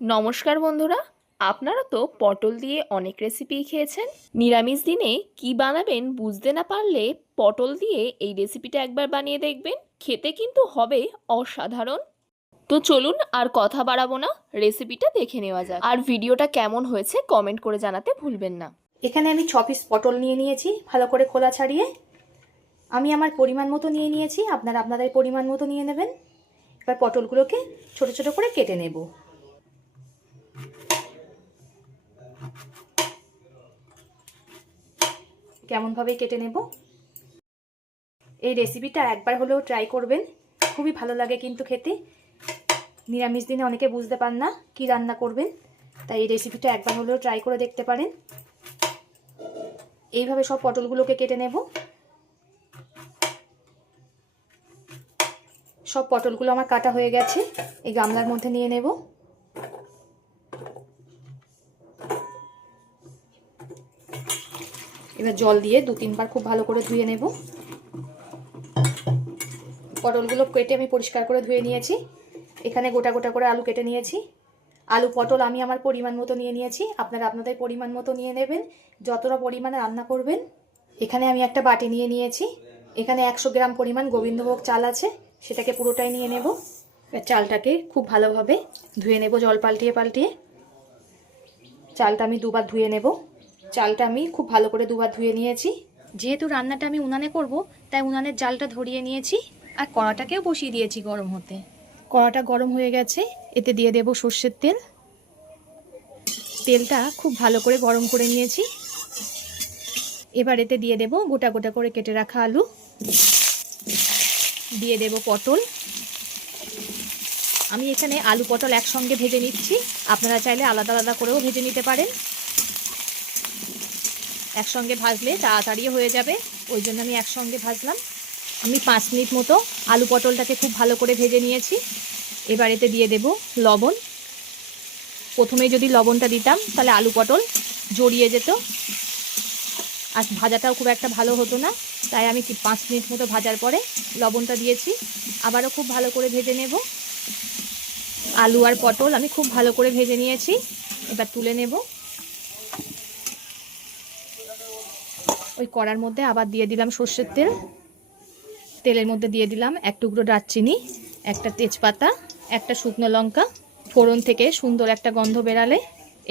নমস্কার বন্ধুরা, আপনারা তো পটল দিয়ে অনেক রেসিপি খেয়েছেন। নিরামিষ দিনে কি বানাবেন বুঝতে না পারলে পটল দিয়ে এই রেসিপিটা একবার বানিয়ে দেখবেন, খেতে কিন্তু হবে অসাধারণ। তো চলুন আর কথা বাড়াবো না, রেসিপিটা দেখে নেওয়া যাক। আর ভিডিওটা কেমন হয়েছে কমেন্ট করে জানাতে ভুলবেন না। এখানে আমি 6 পিস পটল নিয়ে নিয়েছি, ভালো করে খোলা ছাড়িয়ে। আমি আমার পরিমাণ মতো নিয়ে নিয়েছি, আপনারা আপনাদের পরিমাণ মতো নিয়ে নেবেন। এবার পটলগুলোকে ছোট ছোট করে কেটে নেব। কেমনভাবে কেটে নেব। এই রেসিপিটা একবার হলেও ট্রাই করবেন, খুবই ভালো লাগে কিন্তু খেতে। নিরামিষ দিনে অনেকে বুঝতে পান না কি রান্না করবেন, তাই এই রেসিপিটা একবার হলেও ট্রাই করে দেখতে পারেন। এইভাবে সব পটলগুলোকে কেটে নেব। সব পটলগুলো আমার কাটা হয়ে গেছে, এই গামলার মধ্যে নিয়ে নেব। এবার জল দিয়ে 2-3 বার খুব ভালো করে ধুয়ে নেব। পটলগুলো কেটে আমি পরিষ্কার করে ধুয়ে নিয়েছি। এখানে গোটা গোটা করে আলু কেটে নিয়েছি। আলু পটল আমি আমার পরিমাণ মতো নিয়ে নিয়েছি, আপনারা আপনাদের পরিমাণ মতো নিয়ে নেবেন, যতটা পরিমাণে রান্না করবেন। এখানে আমি একটা বাটি নিয়ে নিয়েছি। এখানে 100 গ্রাম পরিমাণ গোবিন্দভোগ চাল আছে, সেটাকে পুরোটাই নিয়ে নেব। চালটাকে খুব ভালোভাবে ধুয়ে নেব, জল পাল্টিয়ে পাল্টিয়ে। চালটা আমি দুবার ধুয়ে নেব। চালটা আমি খুব ভালো করে দুবার ধুয়ে নিয়েছি। যেহেতু রান্নাটা আমি উনানে করব, তাই উনানের জালটা ধরিয়ে নিয়েছি আর কড়াটাকেও বসিয়ে দিয়েছি গরম হতে। কড়াটা গরম হয়ে গেছে, এতে দিয়ে দেব সর্ষের তেল। তেলটা খুব ভালো করে গরম করে নিয়েছি। এবার এতে দিয়ে দেব গোটা গোটা করে কেটে রাখা আলু, দিয়ে দেব পটল। আমি এখানে আলু পটল একসঙ্গে ভেজে নিচ্ছি, আপনারা চাইলে আলাদা আলাদা করেও ভেজে নিতে পারেন। একসঙ্গে ভাজলে তাড়াতাড়ি হয়ে যাবে, ওই জন্য আমি একসঙ্গে ভাজলাম। আমি 5 মিনিট মতো আলু পটলটাকে খুব ভালো করে ভেজে নিয়েছি। এবার এতে দিয়ে দেব লবণ। প্রথমে যদি লবণটা দিতাম তাহলে আলু পটল জড়িয়ে যেত আর ভাজাটাও খুব একটা ভালো হতো না, তাই আমি 5 মিনিট মতো ভাজার পরে লবণটা দিয়েছি। আবারও খুব ভালো করে ভেজে নেব। আলু আর পটল আমি খুব ভালো করে ভেজে নিয়েছি, এবার তুলে নেব। ওই কড়ার মধ্যে আবার দিয়ে দিলাম সর্ষের তেল। তেলের মধ্যে দিয়ে দিলাম 1 টুকরো দারচিনি, একটা তেজপাতা, একটা শুকনো লঙ্কা। ফোড়ন থেকে সুন্দর একটা গন্ধ বেরালে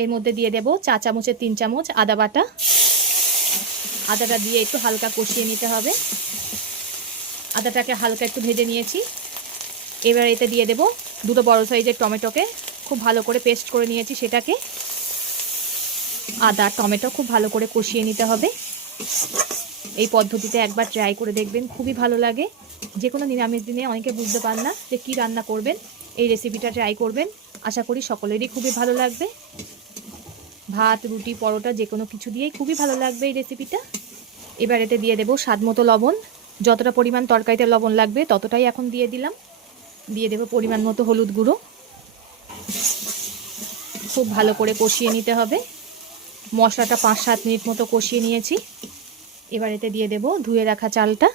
এর মধ্যে দিয়ে দেব 4 চামচের 3 চামচ আদা বাটা। আদাটা দিয়ে একটু হালকা কষিয়ে নিতে হবে। আদাটাকে হালকা একটু ভেজে নিয়েছি। এবার এতে দিয়ে দেব 2 বড় সাইজের টমেটোকে খুব ভালো করে পেস্ট করে নিয়েছি, সেটাকে। আদা টমেটো খুব ভালো করে কষিয়ে নিতে হবে। এই পদ্ধতিতে একবার ট্রাই করে দেখবেন, খুবই ভালো লাগে। যে কোনো নিরামিষ দিনে অনেকে বুঝতে পার না যে কী রান্না করবেন, এই রেসিপিটা ট্রাই করবেন, আশা করি সকলেরই খুবই ভালো লাগবে। ভাত রুটি পরোটা যে কোনো কিছু দিয়েই খুবই ভালো লাগবে এই রেসিপিটা। এবার এতে দিয়ে দেব স্বাদ মতো লবণ। যতটা পরিমাণ তরকারিতে লবণ লাগবে ততটাই এখন দিয়ে দিলাম। দিয়ে দেব পরিমাণ মতো হলুদ গুঁড়ো। খুব ভালো করে কষিয়ে নিতে হবে। মশলাটা 5-7 মিনিট মতো কষিয়ে নিয়েছি। এবার এতে দিয়ে দেব ধুয়ে রাখা চালটা।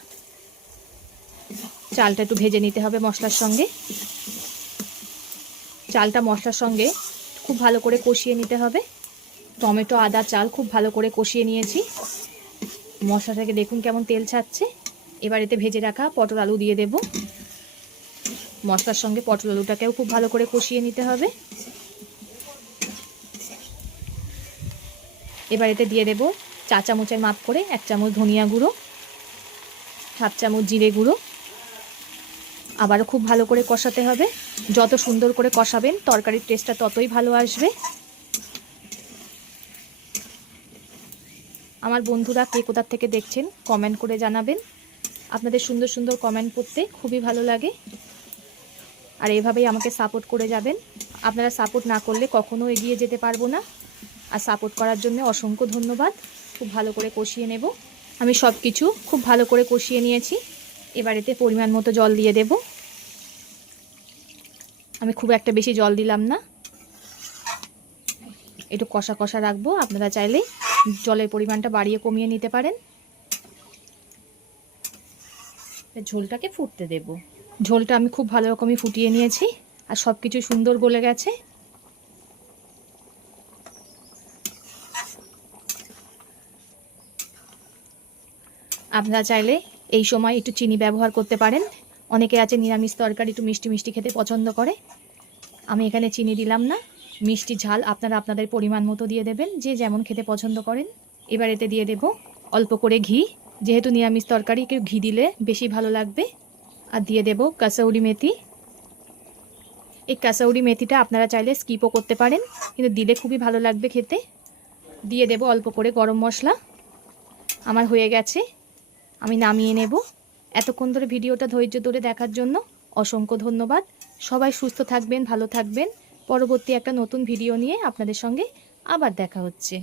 চালটা একটু ভেজে নিতে হবে মশলার সঙ্গে। চালটা মশলার সঙ্গে খুব ভালো করে কষিয়ে নিতে হবে। টমেটো আদা চাল খুব ভালো করে কষিয়ে নিয়েছি। মশলাটাকে দেখুন কেমন তেল ছাড়ছে। এবার এতে ভেজে রাখা পটল আলু দিয়ে দেব। মশলার সঙ্গে পটল আলুটাকেও খুব ভালো করে কষিয়ে নিতে হবে। এবার এতে দিয়ে দেব 4 চামচের মাপ করে 1 চামচ ধনিয়া গুঁড়ো, 7 চামচ জিরে গুঁড়ো। আবারও খুব ভালো করে কষাতে হবে। যত সুন্দর করে কষাবেন তরকারির টেস্টটা ততই ভালো আসবে। আমার বন্ধুরা কে কোথা থেকে দেখছেন কমেন্ট করে জানাবেন। আপনাদের সুন্দর সুন্দর কমেন্ট করতে খুবই ভালো লাগে, আর এভাবেই আমাকে সাপোর্ট করে যাবেন। আপনারা সাপোর্ট না করলে কখনো এগিয়ে যেতে পারবো না, আর সাপোর্ট করার জন্য অসংখ্য ধন্যবাদ। খুব ভালো করে কষিয়ে নেব। আমি সব কিছু খুব ভালো করে কষিয়ে নিয়েছি। এবার এতে পরিমাণ মতো জল দিয়ে দেব। আমি খুব একটা বেশি জল দিলাম না, একটু কষা কষা রাখবো। আপনারা চাইলে জলের পরিমাণটা বাড়িয়ে কমিয়ে নিতে পারেন। ঝোলটাকে ফুটতে দেব। ঝোলটা আমি খুব ভালো রকমই ফুটিয়ে নিয়েছি আর সব কিছু সুন্দর গলে গেছে। আপনারা চাইলে এই সময় একটু চিনি ব্যবহার করতে পারেন। অনেকে আছে নিরামিষ তরকারি একটু মিষ্টি মিষ্টি খেতে পছন্দ করে। আমি এখানে চিনি দিলাম না। মিষ্টি ঝাল আপনারা আপনাদের পরিমাণ মতো দিয়ে দেবেন, যে যেমন খেতে পছন্দ করেন। এবার এতে দিয়ে দেব অল্প করে ঘি, যেহেতু নিরামিষ তরকারি একটু ঘি দিলে বেশি ভালো লাগবে। আর দিয়ে দেব কাসৌরি মেথি। এই কাসৌরি মেথিটা আপনারা চাইলে স্কিপও করতে পারেন, কিন্তু দিলে খুবই ভালো লাগবে খেতে। দিয়ে দেব অল্প করে গরম মশলা। আমার হয়ে গেছে, আমি নামিয়ে নেব। এতক্ষণ ধরে ভিডিওটা ধৈর্য ধরে দেখার জন্য অসংখ্য ধন্যবাদ। সবাই সুস্থ থাকবেন, ভালো থাকবেন। পরবর্তী একটা নতুন ভিডিও নিয়ে আপনাদের সঙ্গে আবার দেখা হচ্ছে।